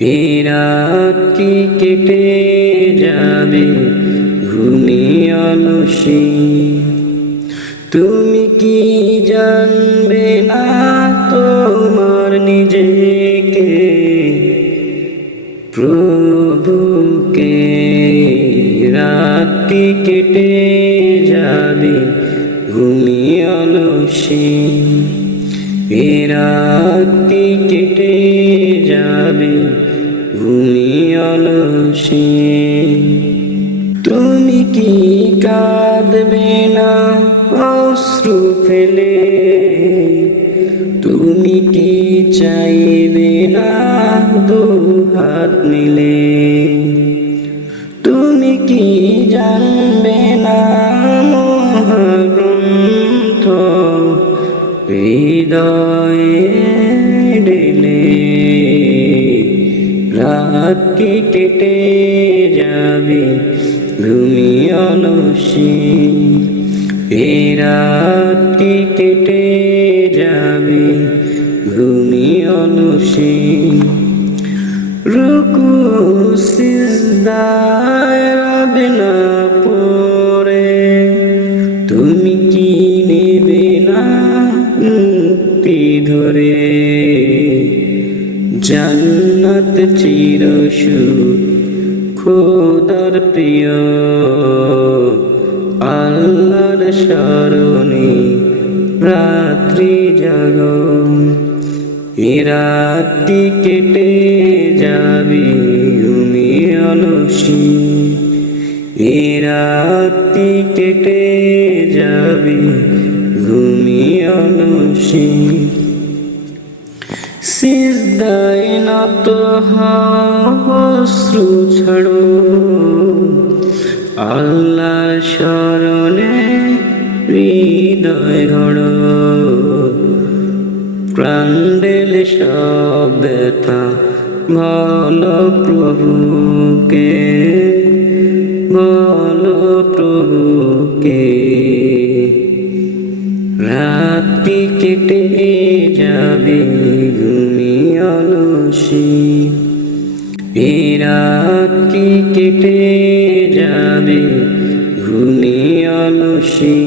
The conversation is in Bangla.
এই রাত কি কেটে যাবে ঘুমিয়ে অলসে, তুমি কি জানবে না তোমার নিজেকে প্রভুকে। রাত কি কেটে যাবে ঘুমিয়ে অলসে, এ রাত কি কেটে যাবে ঘুমিয়ে অলসে। তুমি কি কাঁদবে না অশ্রু ফেলে, তুমি কি চাইবে না দুহাত মিলে, তুমি কি জানবে না মহাগ্রন্থ হৃদয়ে ঢেলে। রাত কি কেটে যাবে ঘুমিয়ে অলসে, এই রাত কি কেটে যাবে ঘুমিয়ে অলসে। রুকু সিজদায় রবে না পড়ে, তুমি কি নেবে না মুক্তি ধরে। জান্নাত চিরসুখ খোদার প্রিয়, আল্লাহর শরণে রাত্রি জাগো। এ রাত কি কেটে যাবে ঘুমিয়ে অলসে, এ রাত কি কেটে যাবে ঘুমিয়ে অলসে। সিজদায় নত হও অশ্রু ছাড়ো, আল্লাহর শরণে হৃদয় গড়ো। প্রাণ ঢেলে সব ব্যথা বলো প্রভুকে, বলো প্রভুকে। রাত কি কেটে যাবে ঘুমিয়ে অলসে, এই রাত কি কেটে যাবে ঘুমিয়ে অলসে।